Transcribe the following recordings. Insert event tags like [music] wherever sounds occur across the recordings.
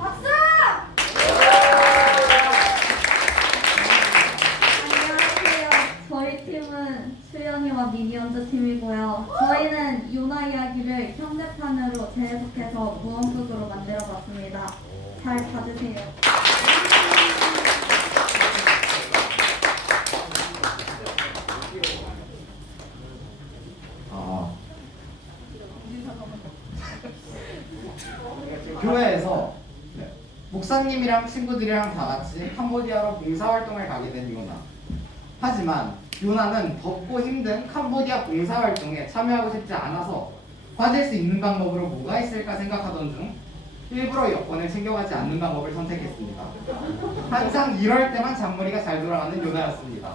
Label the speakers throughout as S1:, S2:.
S1: 박수!
S2: 안녕하세요. 저희 팀은 수연이와 미니언즈 팀이고요. 저희는 요나 이야기를 현대판으로 재해석해서 무언극으로 만들어봤습니다. 잘 봐주세요.
S3: 아. 교회에서 네, 목사님이랑 친구들이랑 다 같이 캄보디아로 봉사활동을 가게 된 요나. 하지만 요나는 덥고 힘든 캄보디아 봉사활동에 참여하고 싶지 않아서 빠질 수 있는 방법으로 뭐가 있을까 생각하던 중 일부러 여권을 챙겨가지 않는 방법을 선택했습니다. 항상 이럴 때만 잔머리가 잘 돌아가는 요나였습니다.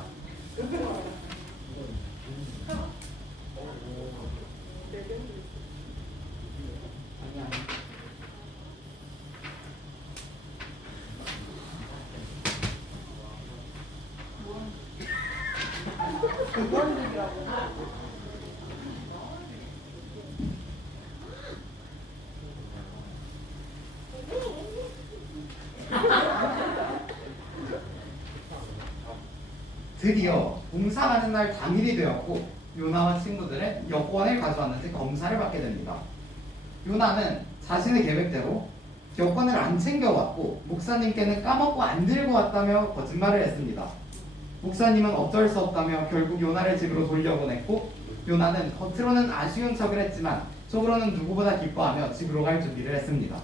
S3: 드디어 봉사하는 날 당일이 되었고 요나와 친구들은 여권을 가져왔는지 검사를 받게 됩니다. 요나는 자신의 계획대로 여권을 안 챙겨왔고 목사님께는 까먹고 안 들고 왔다며 거짓말을 했습니다. 목사님은 어쩔 수 없다며 결국 요나를 집으로 돌려보냈고 요나는 겉으로는 아쉬운 척을 했지만 속으로는 누구보다 기뻐하며 집으로 갈 준비를 했습니다.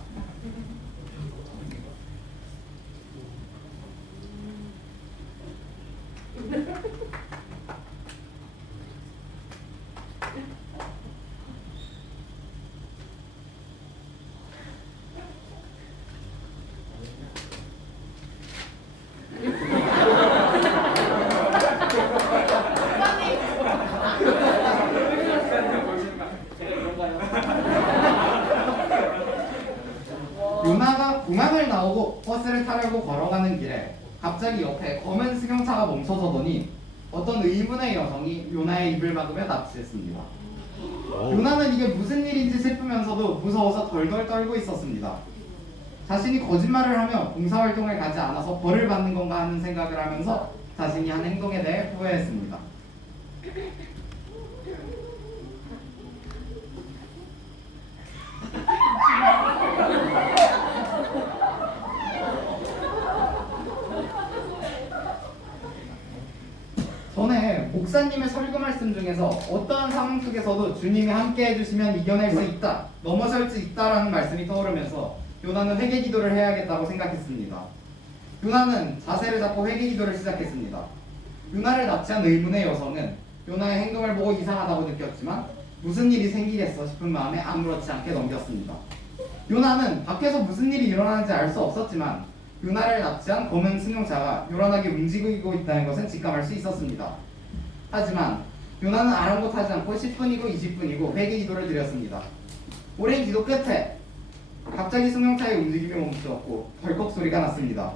S3: 요나가 공항을 나오고 버스를 타려고 걸어가는 길에 갑자기 옆에 검은 승용차가 멈춰서더니 어떤 의문의 여성이 요나의 입을 막으며 납치했습니다. 요나는 이게 무슨 일인지 싶으면서도 무서워서 덜덜 떨고 있었습니다. 자신이 거짓말을 하며 봉사활동을 가지 않아서 벌을 받는 건가 하는 생각을 하면서 자신이 한 행동에 대해 후회했습니다. 전에 목사님의 설교 말씀 중에서 어떠한 상황 속에서도 주님이 함께 해주시면 이겨낼 수 있다, 넘어설 수 있다라는 말씀이 떠오르면서 요나는 회개 기도를 해야겠다고 생각했습니다. 요나는 자세를 잡고 회개 기도를 시작했습니다. 요나를 납치한 의문의 여성은 요나의 행동을 보고 이상하다고 느꼈지만 무슨 일이 생기겠어 싶은 마음에 아무렇지 않게 넘겼습니다. 요나는 밖에서 무슨 일이 일어나는지 알 수 없었지만 요나를 납치한 검은 승용차가 요란하게 움직이고 있다는 것은 직감할 수 있었습니다. 하지만 요나는 아랑곳하지 않고 10분이고 20분이고 회개 기도를 드렸습니다. 오랜 기도 끝에 갑자기 승용차의 움직임이 멈추었고 덜컥 소리가 났습니다.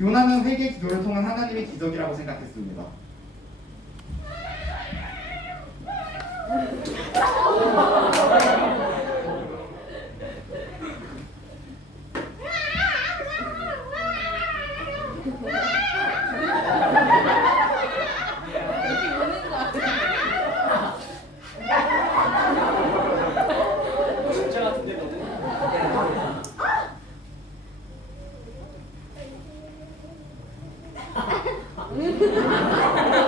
S3: 요나는 회개 기도를 통한 하나님의 기적이라고 생각했습니다. [laughs]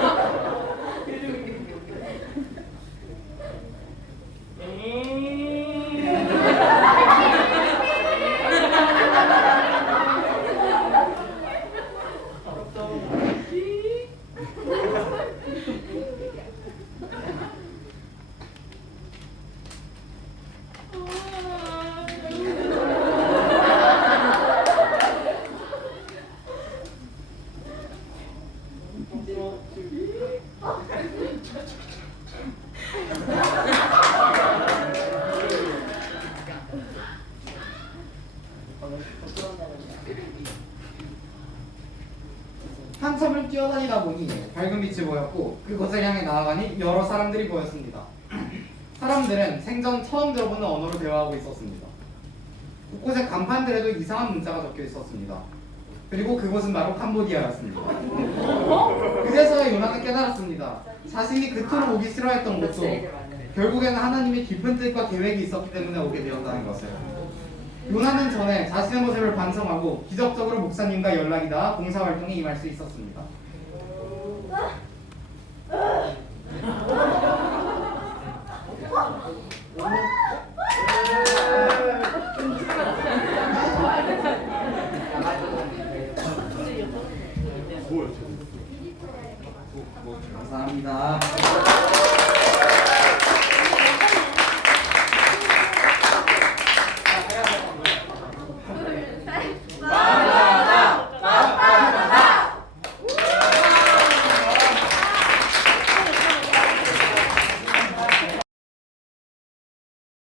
S3: 한참을 뛰어다니다 보니 밝은 빛이 보였고 그곳을 향해 나아가니 여러 사람들이 보였습니다. 사람들은 생전 처음 들어보는 언어로 대화하고 있었습니다. 곳곳에 간판들에도 이상한 문자가 적혀 있었습니다. 그리고 그곳은 바로 캄보디아였습니다. 그래서 요나는 깨달았습니다. 자신이 그토록 오기 싫어했던 곳도 결국에는 하나님의 깊은 뜻과 계획이 있었기 때문에 오게 되었다는 것을. 요나는 전에 자신의 모습을 반성하고 기적적으로 목사님과 연락이 닿아 봉사활동에 임할 수 있었습 감사합니다.